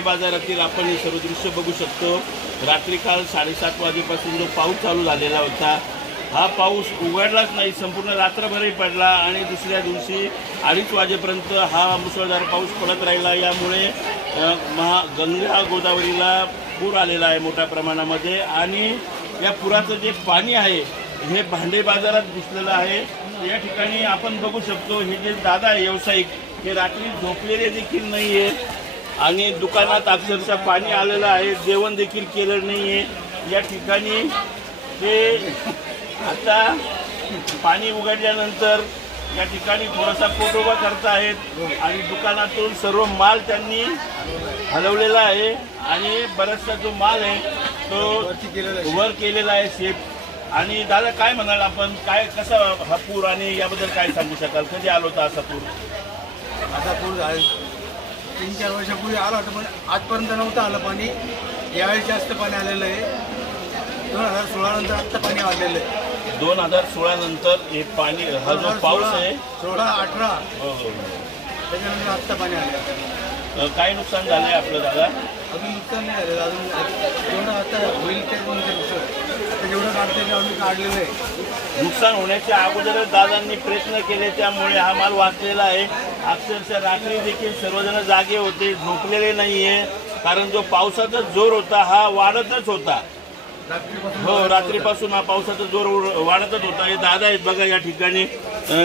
बाजारातील आपण हे सर्व दृश्य बघू शकतो. रात्री काल साडेसात वाजेपासून जो पाऊस चालू झालेला होता हा पाऊस उघडलाच नाही. संपूर्ण रात्रभरही पडला आणि दुसऱ्या दिवशी अडीच वाजेपर्यंत हा मुसळधार पाऊस पडत राहिला. यामुळे महा गंगा गोदावरीला पूर आलेला आहे मोठ्या प्रमाणामध्ये आणि या पुराचं जे पाणी आहे हे भांडे बाजारात घुसलेलं आहे. या ठिकाणी आपण बघू शकतो हे जे दादा आहे व्यावसायिक हे रात्री झोपलेले देखील नाही आहे आणि दुकानात अक्षरशः पाणी आलेलं आहे. जेवण देखील केलं नाही आहे या ठिकाणी हे आता पाणी उघडल्यानंतर या ठिकाणी थोडासा पोटोबा उभा करतायत आणि दुकानातून सर्व माल त्यांनी हलवलेला आहे. आणि बराचसा जो माल आहे तो वर केलेला आहे शेप. आणि दादा काय म्हणाल आपण? काय कसा हा पूर आणि याबद्दल काय सांगू शकाल? कधी आलो होता असा पूर? असा पूर आहे. तीन चार वर्षापूर्वी आलं होतं पण आजपर्यंत नव्हतं आलं पाणी. यावेळी जास्त पाणी आलेलं आहे. दोन हजार सोळा नंतर आत्ता पाणी आलेलं आहे. दोन हजार सोळा नंतर हे पाणी हा जो पाऊस आहे सोळा अठरा हो, हो. त्याच्यानंतर आत्ता पाणी आलं अ, काय नुकसान झालंय आपलं दादा? अजून नुकसान नाही झालेलं. अजून जेवढं आता होईल ते नंतर नुकसान? आता जेवढं काढता येईल काढलेलं आहे. नुकसान होण्याच्या अगोदरच दादांनी प्रयत्न केले त्यामुळे हा माल वाचलेला आहे. अक्षरशः रात्री देखील सर्वजण जागे होते झोपलेले नाहीये कारण जो पावसाचा जोर होता हा वाढतच होता. हो रात्रीपासून हा पावसाचा जोर वाढतच होता. हे दादा आहेत बघा या ठिकाणी.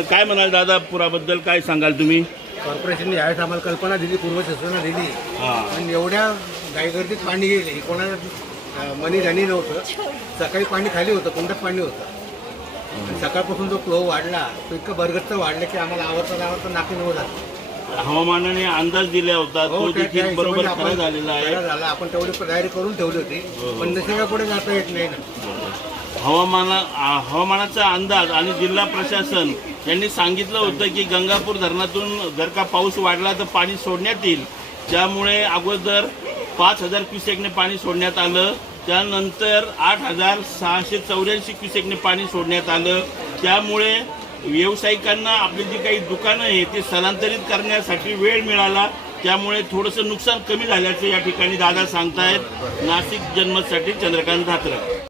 काय म्हणाल दादा पुराबद्दल? काय सांगाल तुम्ही? कॉर्पोरेशनने यावेळेस आम्हाला कल्पना दिली पूर्वसूचना दिली. हा. पण एवढ्या गायगर्दीत पाणी गेले कोणाला मनी जाणी नव्हतं. सकाळी पाणी खाली होतं कुंडात पाणी होतं? सकाळपासून जो फ्लो वाढला तो इतकं बरगस्त वाढलं की आम्हाला आवडता आवडता नाकी नव्हत झालं. हवामानाने अंदाज दिला होता तो हो, त्या- त्या देखील बरोबर हिशोबाने खरा आपण- झालेला आहे. झाला. आपण तेवढी तयारी करून ठेवली होती हो. पण नशिबा पुढे जाता येत नाही ना. हवामाना आ- हवामानाचा अंदाज आणि जिल्हा प्रशासन यांनी सांगितलं होतं की गंगापूर धरणातून जर का पाऊस वाढला तर पाणी सोडण्यात येईल. त्यामुळे अगोदर पाच हजार क्युसेकने पाणी सोडण्यात आलं. त्यानंतर आठ हजार सहाशे चौऱ्याऐंशी क्युसेकने पाणी सोडण्यात आलं. त्यामुळे व्यावसायिकांना आपली जी काही दुकानं आहे ते स्थलांतरित करण्यासाठी वेळ मिळाला. त्यामुळे थोडंसं नुकसान कमी झाल्याचं या ठिकाणी दादा सांगतायत. नाशिक जन्मसाठी चंद्रकांत धात्रक